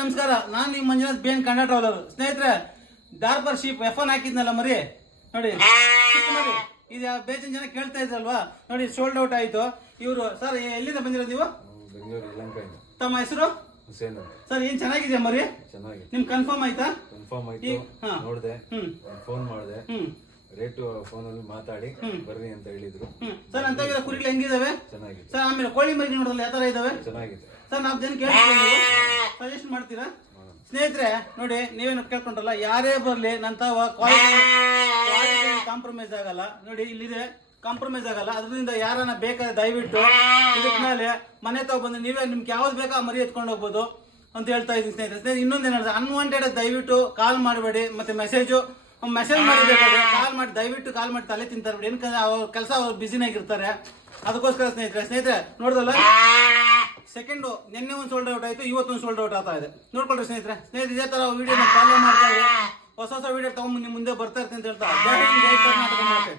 ನಮಸ್ಕಾರ, ನಾನು ನಿಮ್ಮ ಮಂಜುನಾಥ್ ಬೇನ್ ಕನ್ನಡ ಟ್ರಾವೆಲರ್. ಸ್ನೇಹಿತರೆ, ಡಾರ್ಪರ್ ಶೀಪ್ F1 ಹಾಕಿದ್ನಲ್ಲ ಮರಿ ನೋಡಿ, ಮರಿ ಇದು ಬೇಜನ್ ಜನ ಕೇಳ್ತಾ ಇದ್ರಲ್ವಾ ನೋಡಿ, ಸೋಲ್ಡ್ ಔಟ್ ಆಯ್ತು. ಇವರು ಸರ್ ಎಲ್ಲಿಂದ ಬಂದಿರೋದು ನೀವು? ತಮ್ಮ ಹೆಸರು? ಸರ್ ಏನ್ ಚೆನ್ನಾಗಿದೆ ಮರಿ? ನಿಮ್ ಕನ್ಫರ್ಮ್ ಆಯ್ತಾ? ಕನ್ಫರ್ಮ್ ಆಯ್ತು, ನೋಡಿದೆ, ಫೋನ್ ಮಾಡಿದೆ, ರೇಟು ಫೋನ್ ಅಲ್ಲಿ ಮಾತಾಡಿ ಬರ್ರಿ ಅಂತ ಹೇಳಿದ್ರು. ಸರ್ ಅಂತ ಕುರಿಗಳು ಹೆಂಗಿದಾವೆ? ಚೆನ್ನಾಗಿದೆ ಸರ್. ಆಮೇಲೆ ಕೋಳಿ ಮರಿ ನೋಡಲ್ಲ ಯಾವ ತರ ಇದಾವೆ? ಚೆನ್ನಾಗಿದೆ ಸರ್. ನಾವ್ ಜನ ಕೇಳ್ತೀವಿ, ಸಜೆಸ್ಟ್ ಮಾಡ್ತೀರಾ? ಸ್ನೇಹಿತರೆ ನೋಡಿ, ನೀವೇನು ಕೇಳ್ಕೊಂಡ್ರಲ್ಲ, ಯಾರೇ ಬರ್ಲಿ ನಂತ ಕ್ವಾಲಿಟಿ ಕಾಂಪ್ರಮೈಸ್ ಆಗಲ್ಲ ನೋಡಿ, ಇಲ್ಲಿದೆ ಕಾಂಪ್ರಮೈಸ್ ಆಗಲ್ಲ. ಅದರಿಂದ ಯಾರನ್ನ ಬೇಕಾದ್ರೆ ದಯವಿಟ್ಟು ಇದಕ್ ಮೇಲೆ ಮನೆ ತಗೊಬಂದು ನೀವೇ ನಿಮ್ಗೆ ಯಾವ್ದು ಬೇಕಾ ಮರಿ ಎತ್ಕೊಂಡು ಹೋಗ್ಬೋದು ಅಂತ ಹೇಳ್ತಾ ಇದ್ದೀನಿ ಸ್ನೇಹಿತರೆ. ಇನ್ನೊಂದೇನು ಹೇಳಿದ್ರೆ, ಅನ್ವಾಂಟೆಡ್ ದಯವಿಟ್ಟು ಕಾಲ್ ಮಾಡಬೇಡಿ, ಮತ್ತೆ ಮೆಸೇಜ್ ಮಾಡಿಬೇಕಾದ್ರೆ ಕಾಲ್ ಮಾಡಿ, ದಯವಿಟ್ಟು ಕಾಲ್ ಮಾಡಿ ತಲೆ ತಿಂತಾರೆ. ಏನಕ್ಕೆ ಅವ್ರ ಕೆಲಸ ಅವ್ರು ಬ್ಯುಸಿನಾಗಿರ್ತಾರೆ, ಅದಕ್ಕೋಸ್ಕರ ಸ್ನೇಹಿತರೆ ನೋಡ್ದಲ್ಲ, ಸೆಕೆಂಡು ನಿನ್ನೆ ಒಂದು ಸೋಲ್ಡ್ ಔಟ್ ಆಯ್ತು, ಇವತ್ತೊಂದು ಸೋಲ್ಡ್ ಔಟ್ ಆಗ್ತಾ ಇದೆ. ನೋಡ್ಕೊಳ್ರಿ ಸ್ನೇಹಿತರೆ. ಇದೇ ತರ ವಿಡಿಯೋನ ಫಾಲೋ ಮಾಡ್ತಾ ಇದ್ರೆ ಹೊಸ ವಿಡಿಯೋ ತಗೊಂಡು ಮುಂದೆ ಬರ್ತಾ ಇರ್ತೀನಿ ಅಂತ ಹೇಳ್ತಾ, ಜೈ ಹಿಂದ್, ಜೈ ಕರ್ನಾಟಕ ಮಾತೆ.